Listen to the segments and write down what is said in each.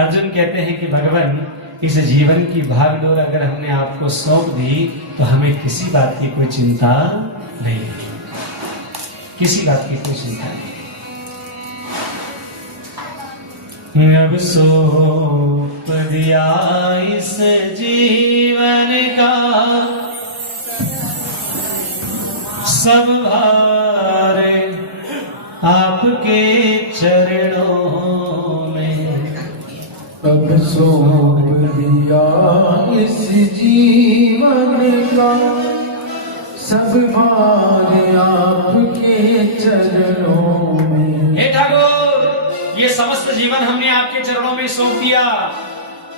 अर्जुन कहते हैं कि भगवान, इस जीवन की भागदौड़ अगर हमने आपको सौंप दी तो हमें किसी बात की कोई चिंता नहीं, किसी बात की कोई चिंता नहीं। अब सौंप दिया इस जीवन का सब भार आपके चरणों में। अब सौंप दिया इस जीवन का सब भार आपके चरणों में। हे ठाकुर, ये समस्त जीवन हमने आपके चरणों में सौंप दिया,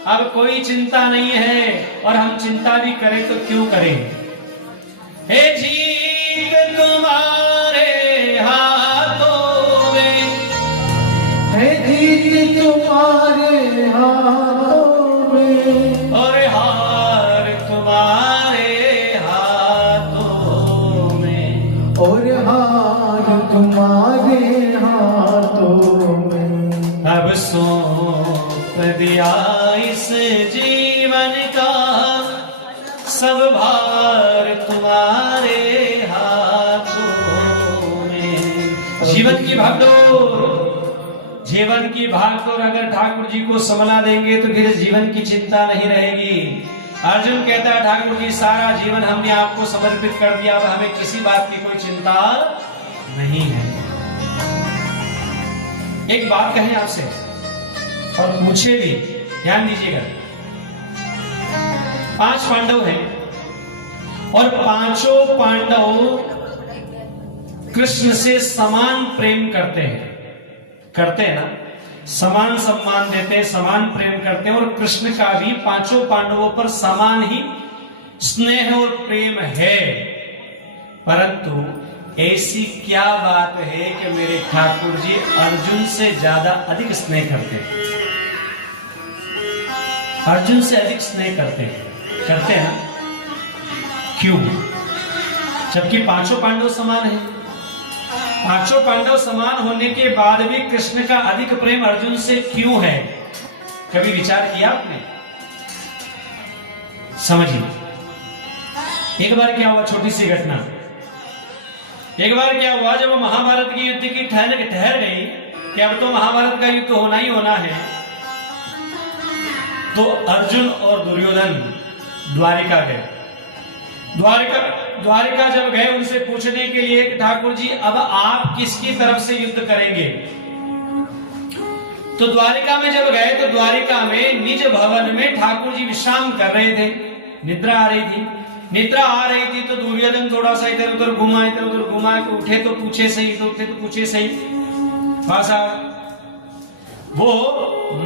अब कोई चिंता नहीं है, और हम चिंता भी करें तो क्यों करें। हे जीत तुम्हारे हाथों में, है जीत तुम्हारे हाथों में, और हार तुम्हारे हाथों में, और हार तुम्हारे हाथों में। अब सौंप दिया इस जीवन का सब भार तुम्हारे हाथों में। जीवन की भागदौड़, जीवन की भागदौड़ अगर ठाकुर जी को संभला देंगे तो फिर जीवन की चिंता नहीं रहेगी। अर्जुन कहता है, ठाकुर जी सारा जीवन हमने आपको समर्पित कर दिया, अब हमें किसी बात की कोई चिंता नहीं है। एक बात कहें आपसे और पूछे भी, ध्यान दीजिएगा। 5 पांडव हैं और पांचों पांडव कृष्ण से समान प्रेम करते हैं ना, समान सम्मान देते हैं, समान प्रेम करते हैं, और कृष्ण का भी पांचों पांडवों पर समान ही स्नेह और प्रेम है। परंतु ऐसी क्या बात है कि मेरे ठाकुर जी अर्जुन से ज्यादा अधिक स्नेह करते हैं, अर्जुन से अधिक स्नेह करते हैं ना? क्यों? जबकि पांचों पांडव समान हैं। पांचों पांडव समान होने के बाद भी कृष्ण का अधिक प्रेम अर्जुन से क्यों है? कभी विचार किया आपने? समझिए। एक बार क्या हुआ, छोटी सी घटना। एक बार क्या हुआ, जब महाभारत की युद्ध की ठहर गई कि अब तो महाभारत का युद्ध होना ही होना है, तो अर्जुन और दुर्योधन द्वारिका गए। द्वारिका जब गए उनसे पूछने के लिए कि ठाकुर जी अब आप किसकी तरफ से युद्ध करेंगे। तो द्वारिका में जब गए तो द्वारिका में निज भवन में ठाकुर जी विश्राम कर रहे थे, निद्रा आ रही थी। तो दुर्योधन थोड़ा सा इधर उधर घुमा के उठे तो पूछे सही, तो उठे तो पूछे सही, भाषा वो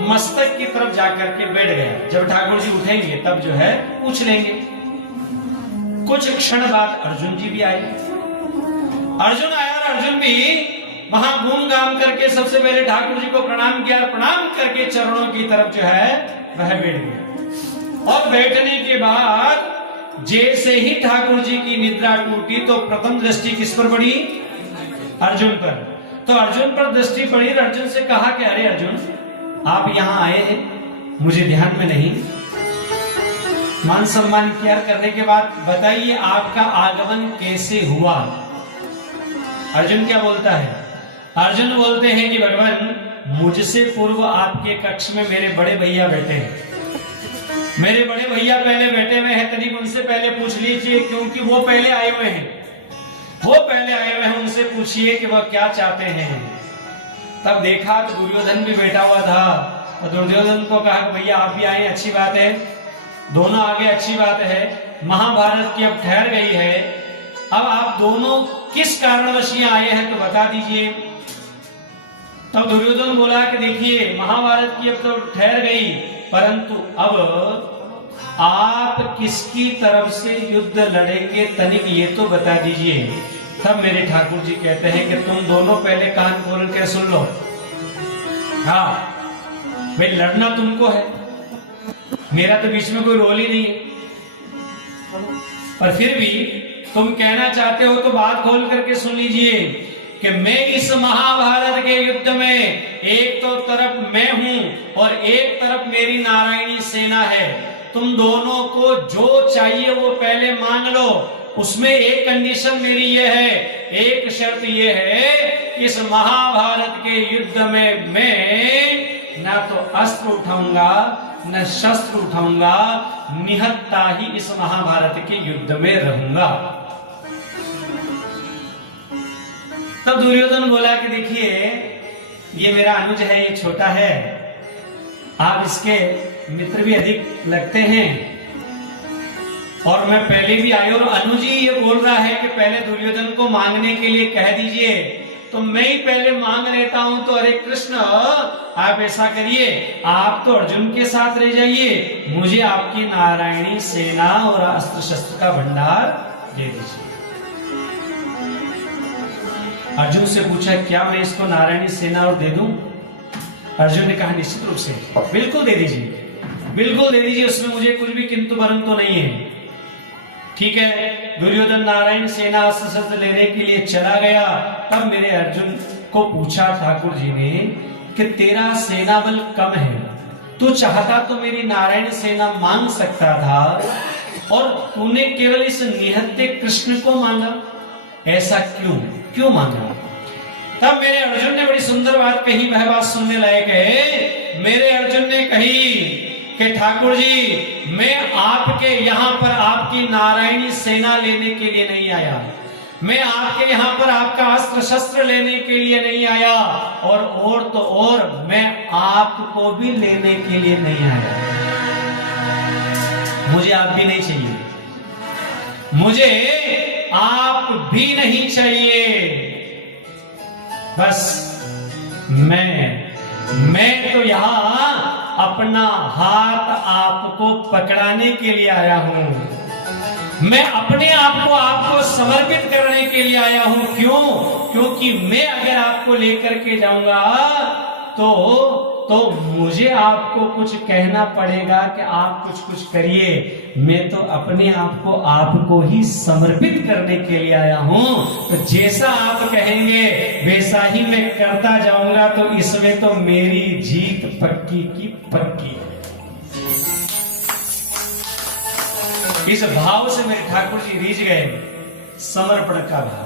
मस्तक की तरफ जाकर के बैठ गया। जब ठाकुर जी उठेंगे तब जो है पूछ लेंगे। कुछ क्षण बाद अर्जुन जी भी आए। अर्जुन आया और अर्जुन भी वहां घूम घाम करके सबसे पहले ठाकुर जी को प्रणाम किया, प्रणाम करके चरणों की तरफ जो है वह बैठ गया। और बैठने के बाद जैसे ही ठाकुर जी की निद्रा टूटी तो प्रथम दृष्टि किस पर पड़ी? अर्जुन पर। तो अर्जुन पर दृष्टि पड़ी। अर्जुन से कहा कि अरे अर्जुन, आप यहां आए हैं, मुझे ध्यान में नहीं। मान सम्मान केयर करने के बाद बताइए आपका आगमन कैसे हुआ? अर्जुन क्या बोलता है? अर्जुन बोलते हैं कि भगवान, मुझसे पूर्व आपके कक्ष में मेरे बड़े भैया बैठे हैं, मेरे बड़े भैया पहले बैठे हुए हैं, तनिक उनसे पहले पूछ लीजिए, क्योंकि वो पहले आए हुए हैं, उनसे पूछिए कि वह क्या चाहते हैं। तब देखा तो दुर्योधन भी बैठा हुआ था, और दुर्योधन को कहा भैया आप भी आए, अच्छी बात है, दोनों आगे, अच्छी बात है। महाभारत की अब ठहर गई है, अब आप दोनों किस कारणवश यहाँ आए हैं तो बता दीजिए। तब दुर्योधन बोला कि देखिए महाभारत की अब तो ठहर गई, परंतु अब आप किसकी तरफ से युद्ध लड़ेंगे तनिक ये तो बता दीजिए। तब मेरे ठाकुर जी कहते हैं कि तुम दोनों पहले कान खोल के सुन लो। हाँ भाई, लड़ना तुमको है, मेरा तो बीच में कोई रोल ही नहीं है, पर फिर भी तुम कहना चाहते हो तो बात खोल करके सुन लीजिए कि मैं इस महाभारत के युद्ध में एक तो तरफ मैं हूं और एक तरफ मेरी नारायणी सेना है। तुम दोनों को जो चाहिए वो पहले मांग लो। उसमें एक कंडीशन मेरी ये है, एक शर्त ये है, इस महाभारत के युद्ध में मैं ना तो अस्त्र उठाऊंगा न शस्त्र उठाऊंगा, निहत्ता ही इस महाभारत के युद्ध में रहूंगा। तब दुर्योधन बोला कि देखिए ये मेरा अनुज है, ये छोटा है, आप इसके मित्र भी अधिक लगते हैं और मैं पहले भी आया और अनुज ही ये बोल रहा है कि पहले दुर्योधन को मांगने के लिए कह दीजिए, तो मैं ही पहले मांग लेता हूं। तो अरे कृष्ण आप ऐसा करिए, आप तो अर्जुन के साथ रह जाइए, मुझे आपकी नारायणी सेना और अस्त्र शस्त्र का भंडार दे दीजिए। अर्जुन से पूछा क्या मैं इसको नारायणी सेना और दे दूं? अर्जुन ने कहा निश्चित रूप से, बिल्कुल दे दीजिए, बिल्कुल दे दीजिए, उसमें मुझे कुछ भी किंतु परंतु नहीं है। ठीक है, दुर्योधन नारायण सेना अस्त्र शस्त्र लेने के लिए चला गया। तब मेरे अर्जुन को पूछा ठाकुर जी ने कि तेरा सेना बल कम है, तू चाहता तो मेरी नारायण सेना मांग सकता था और तूने केवल इस निहत्ते कृष्ण को मांगा, ऐसा क्यों क्यों मांगा? तब मेरे अर्जुन ने बड़ी सुंदर बात कही, वह बात सुनने लायक है। मेरे अर्जुन ने कही कि ठाकुर जी मैं आपके यहां पर आपकी नारायणी सेना लेने के लिए नहीं आया, मैं आपके यहां पर आपका अस्त्र शस्त्र लेने के लिए नहीं आया और तो और मैं आपको भी लेने के लिए नहीं आया। मुझे आप भी नहीं चाहिए, मुझे आप भी नहीं चाहिए, बस मैं तो यहां अपना हाथ आपको पकड़ाने के लिए आया हूं, मैं अपने आप को आपको समर्पित करने के लिए आया हूं। क्यों? क्योंकि मैं अगर आपको लेकर के जाऊंगा तो मुझे आपको कुछ कहना पड़ेगा कि आप कुछ करिए। मैं तो अपने आप को आपको ही समर्पित करने के लिए आया हूं, तो जैसा आप कहेंगे वैसा ही मैं करता जाऊंगा। तो इसमें तो मेरी जीत पक्की की पक्की है। इस भाव से मेरे ठाकुर जी रीझ गए, समर्पण का भाव।